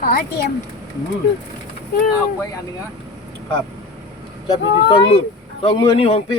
ขอเตรียม เอาไว้อันนึงนะครับ จับดีๆสองมือนี่ของพี่